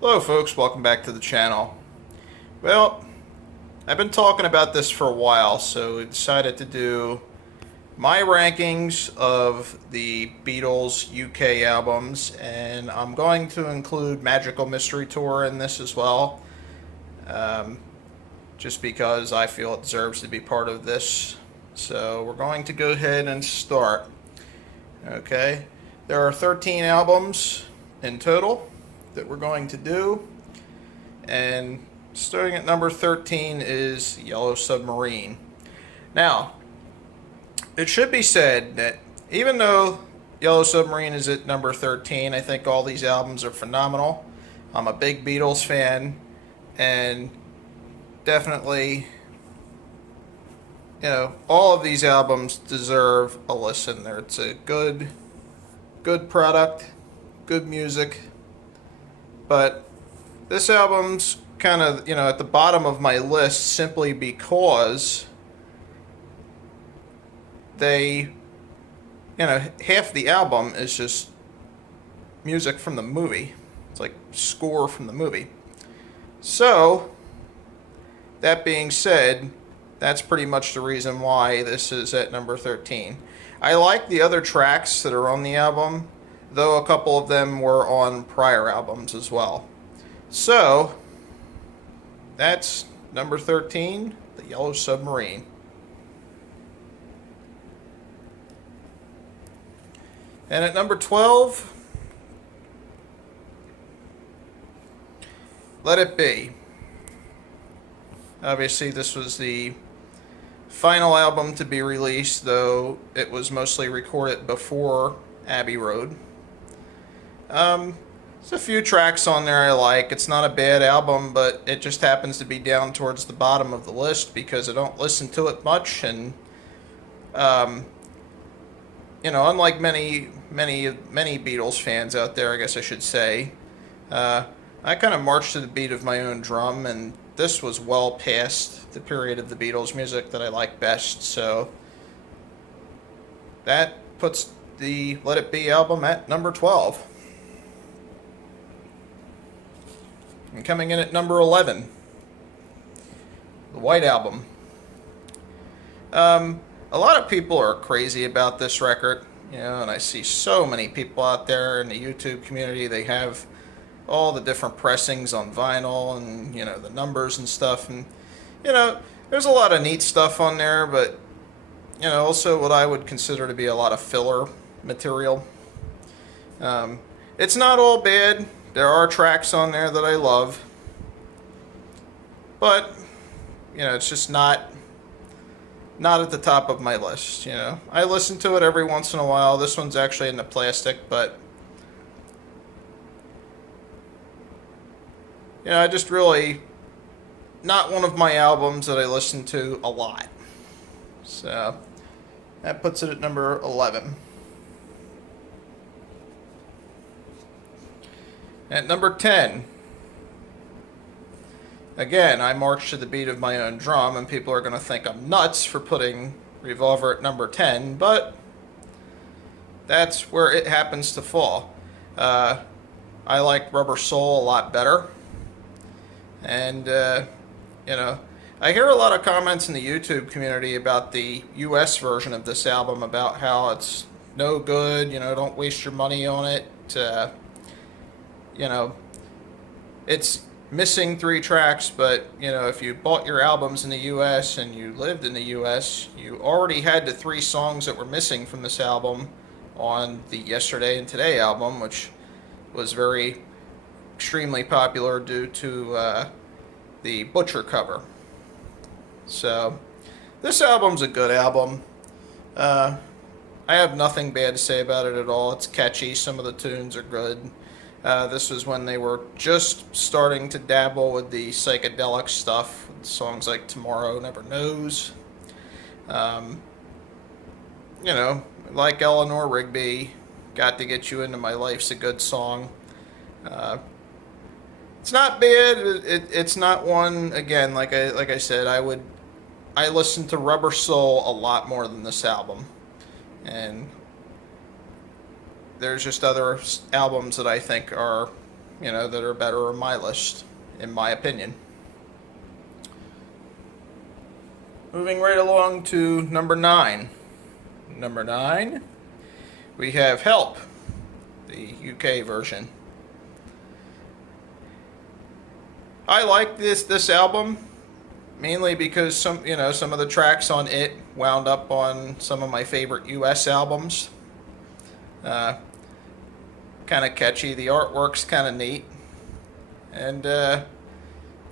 Hello folks, welcome back to the channel. Well, I've been talking about this for a while, so we decided to do my rankings of the Beatles UK albums, and I'm going to include Magical Mystery Tour in this as well, um, just because I feel it deserves to be part of this. So we're going to go ahead and start. Okay, there are 13 albums in total that we're going to do, and starting at number 13 is Yellow Submarine. Now, it should be said that even though Yellow Submarine is at number 13, I think all these albums are phenomenal. I'm a big Beatles fan, and definitely, all of these albums deserve a listen. It's a good product, good music, but this album's kind of, at the bottom of my list simply because they, half the album is just music from the movie. It's like score from the movie. So, that being said, that's pretty much the reason why this is at number 13. I like the other tracks that are on the album, though a couple of them were on prior albums as well. So, that's number 13, The Yellow Submarine. And at number 12, Let It Be. Obviously, this was the final album to be released, though it was mostly recorded before Abbey Road. There's a few tracks on there I like. It's not a bad album, but it just happens to be down towards the bottom of the list because I don't listen to it much, and unlike many Beatles fans out there, I guess I should say, I kind of march to the beat of my own drum, and this was well past the period of the Beatles music that I like best, so that puts the Let It Be album at number 12. And coming in at number 11, the White Album. A lot of people are crazy about this record, and I see so many people out there in the YouTube community. They have all the different pressings on vinyl and, the numbers and stuff. And, there's a lot of neat stuff on there, but, also what I would consider to be a lot of filler material. It's not all bad. There are tracks on there that I love. But, it's just not at the top of my list, I listen to it every once in a while. This one's actually in the plastic, but I just really, not one of my albums that I listen to a lot. So, that puts it at number 11. At number 10, again, I march to the beat of my own drum, and people are going to think I'm nuts for putting Revolver at number 10, but that's where it happens to fall. I like Rubber Soul a lot better. And, I hear a lot of comments in the YouTube community about the US version of this album, about how it's no good, don't waste your money on it. It's missing 3 tracks, but, if you bought your albums in the US and you lived in the US, you already had the 3 songs that were missing from this album on the Yesterday and Today album, which was extremely popular due to the Butcher cover. So, this album's a good album. I have nothing bad to say about it at all. It's catchy. Some of the tunes are good. This was when they were just starting to dabble with the psychedelic stuff, with songs like Tomorrow Never Knows. Like Eleanor Rigby, Got to Get You Into My Life's a good song. It's not bad. It's not one, again, like I said, I listen to Rubber Soul a lot more than this album. And there's just other albums that I think are that are better on my list, in my opinion. Moving right along to number 9. Number 9, we have Help, the UK version. I like this album mainly because some of the tracks on it wound up on some of my favorite US albums. Kind of catchy. The artwork's kind of neat. And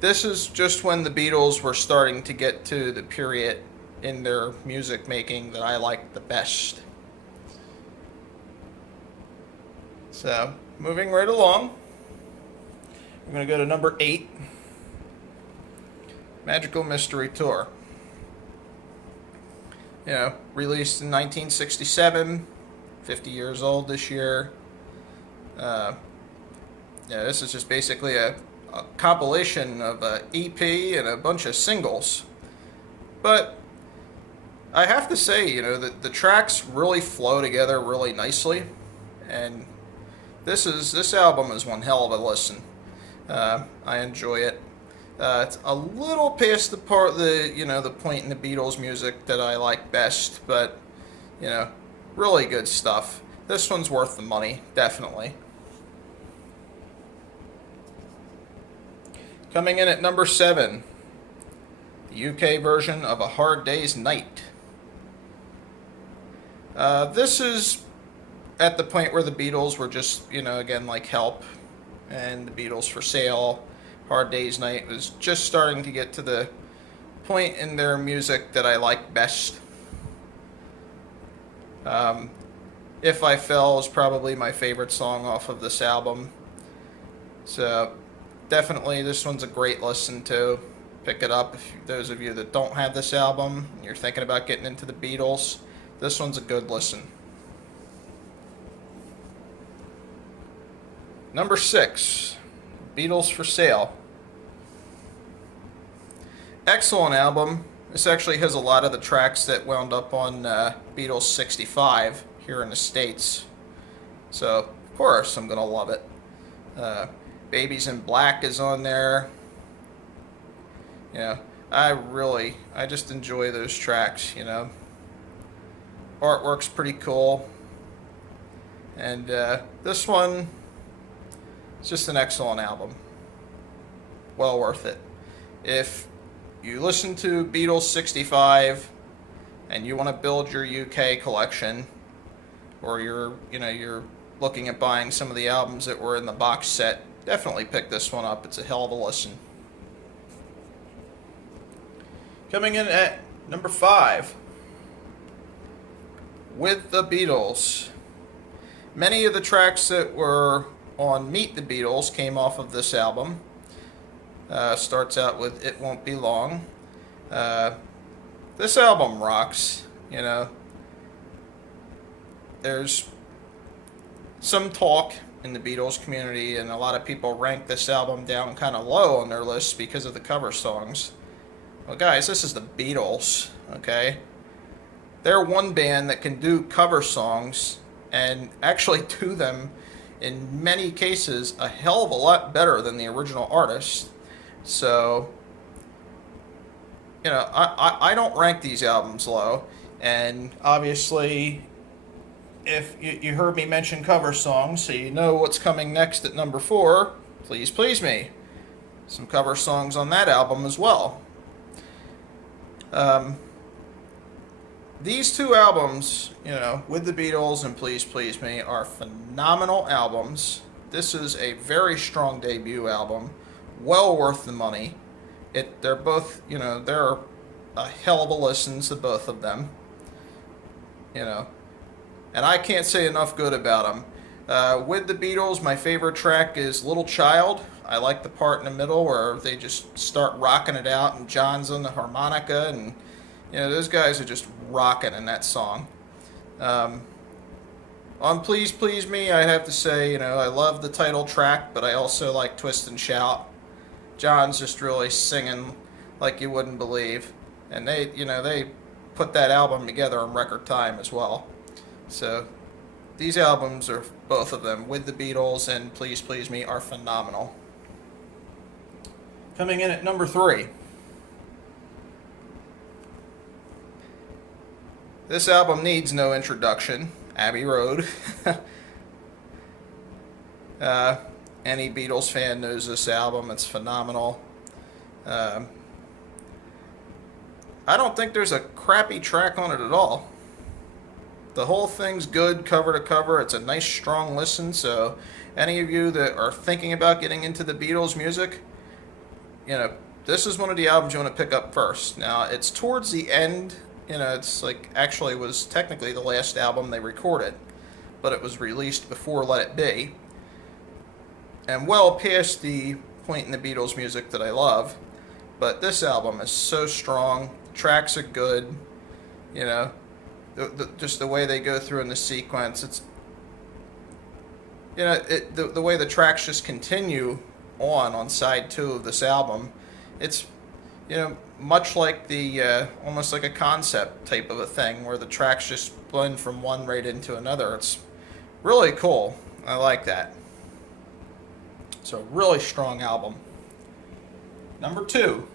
this is just when the Beatles were starting to get to the period in their music making that I liked the best. So, moving right along, we're going to go to number 8, Magical Mystery Tour. Released in 1967, 50 years old this year. This is just basically a compilation of an EP and a bunch of singles. But I have to say, that the tracks really flow together really nicely, and this album is one hell of a listen. I enjoy it. It's a little past the point in the Beatles music that I like best, but really good stuff. This one's worth the money, definitely. Coming in at number 7, the UK version of A Hard Day's Night. This is at the point where the Beatles were just, again, like Help and the Beatles for Sale. Hard Day's Night was just starting to get to the point in their music that I like best. If I Fell is probably my favorite song off of this album. So definitely this one's a great listen to. Pick it up if those of you that don't have this album and you're thinking about getting into the Beatles. This one's a good listen. Number 6, Beatles for Sale. Excellent album. This actually has a lot of the tracks that wound up on Beatles 65 here in the States. So, of course, I'm going to love it. Babies in Black is on there. I just enjoy those tracks, Artwork's pretty cool. And this one, it's just an excellent album. Well worth it. If you listen to Beatles 65 and you want to build your UK collection, or you're looking at buying some of the albums that were in the box set, definitely pick this one up. It's a hell of a listen. Coming in at number 5, With the Beatles. Many of the tracks that were on Meet the Beatles came off of this album. Starts out with It Won't Be Long. This album rocks, There's some talk in the Beatles community, and a lot of people rank this album down kind of low on their list because of the cover songs. Well, guys, this is the Beatles, okay? They're one band that can do cover songs and actually do them, in many cases, a hell of a lot better than the original artist. So, I don't rank these albums low. And obviously, if you heard me mention cover songs, so you know what's coming next at number 4, Please Please Me. Some cover songs on that album as well. These two albums, With the Beatles and Please Please Me, are phenomenal albums. This is a very strong debut album, well worth the money. They're both, they're a hell of a listen to both of them. And I can't say enough good about them. With the Beatles, my favorite track is Little Child. I like the part in the middle where they just start rocking it out, and John's on the harmonica, and those guys are just rocking in that song. On Please Please Me, I have to say, I love the title track, but I also like Twist and Shout. John's just really singing like you wouldn't believe, and they put that album together in record time as well. So these albums are, both of them, with the Beatles and Please Please Me, are phenomenal. Coming in at number 3. This album needs no introduction. Abbey Road. Any Beatles fan knows this album. It's phenomenal. I don't think there's a crappy track on it at all. The whole thing's good cover to cover. It's a nice, strong listen. So any of you that are thinking about getting into the Beatles music, this is one of the albums you want to pick up first. Now, it's towards the end. It's like, actually was technically the last album they recorded, but it was released before Let It Be, and well past the point in the Beatles music that I love. But this album is so strong. Tracks are good. Just the way they go through in the sequence. It's the way the tracks just continue on side 2 of this album. It's much like the almost like a concept type of a thing where the tracks just blend from one right into another. It's really cool. I like that. So, really strong album. Number 2.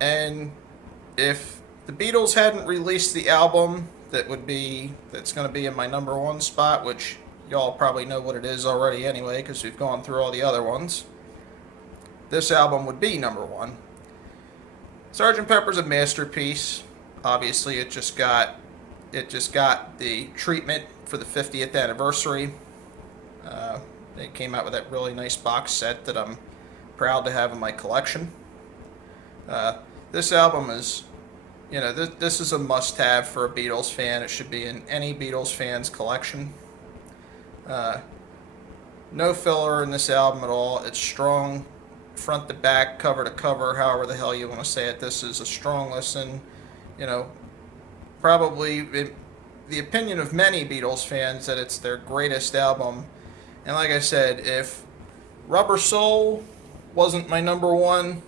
And if the Beatles hadn't released the album that's going to be in my number 1 spot, which y'all probably know what it is already anyway because we've gone through all the other ones, this album would be number 1. Sgt. Pepper's a masterpiece. Obviously, it just got the treatment for the 50th anniversary. They came out with that really nice box set that I'm proud to have in my collection. This album is, this is a must-have for a Beatles fan. It should be in any Beatles fan's collection. No filler in this album at all. It's strong front to back, cover to cover, however the hell you want to say it. This is a strong listen. Probably the opinion of many Beatles fans that it's their greatest album. And like I said, if Rubber Soul wasn't my number 1,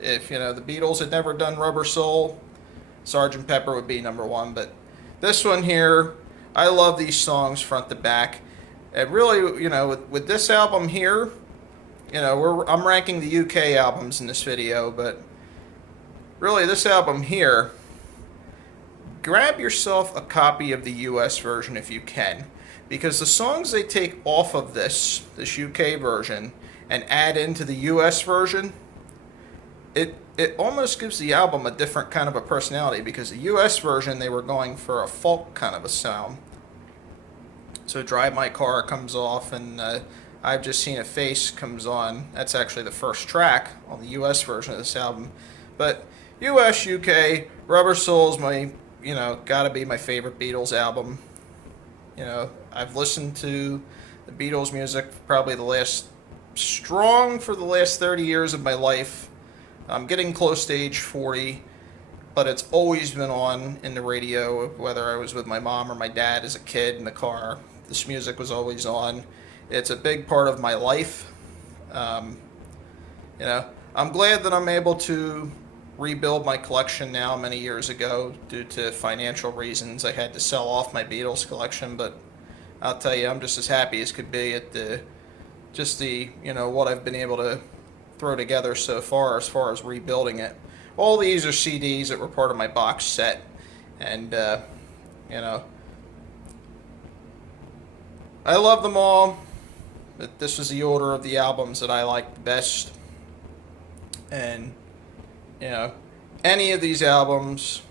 if the Beatles had never done Rubber Soul, Sgt. Pepper would be number 1. But this one here, I love these songs front to back. It really, with this album here, I'm ranking the UK albums in this video, but really this album here, grab yourself a copy of the US version if you can, because the songs they take off of this UK version and add into the US version, it almost gives the album a different kind of a personality, because the US version they were going for a folk kind of a sound. So Drive My Car comes off, and I've Just Seen a Face comes on. That's actually the first track on the US version of this album. But US, UK, Rubber Soul's my, gotta be my favorite Beatles album. I've listened to the Beatles music probably for the last 30 years of my life. I'm getting close to age 40, but it's always been on in the radio, whether I was with my mom or my dad as a kid in the car. This music was always on. It's a big part of my life. I'm glad that I'm able to rebuild my collection now. Many years ago, due to financial reasons, I had to sell off my Beatles collection, but I'll tell you, I'm just as happy as could be at what I've been able to throw together so far as rebuilding it. All these are CDs that were part of my box set, and I love them all, but this was the order of the albums that I liked the best. And any of these albums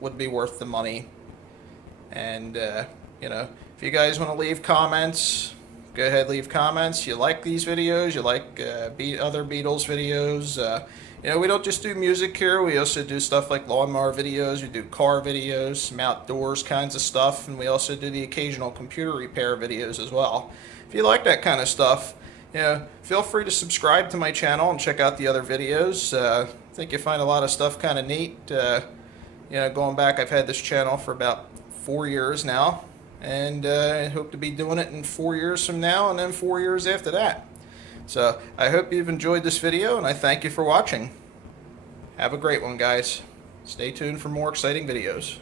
would be worth the money. And if you guys want to leave comments, go ahead, leave comments. You like these videos, you like other Beatles videos. We don't just do music here. We also do stuff like lawnmower videos. We do car videos, some outdoors kinds of stuff, and we also do the occasional computer repair videos as well. If you like that kind of stuff, feel free to subscribe to my channel and check out the other videos. I think you'll find a lot of stuff kind of neat. Going back, I've had this channel for about 4 years now, and I hope to be doing it in 4 years from now, and then 4 years after that. So I hope you've enjoyed this video, and I thank you for watching. Have a great one, guys. Stay tuned for more exciting videos.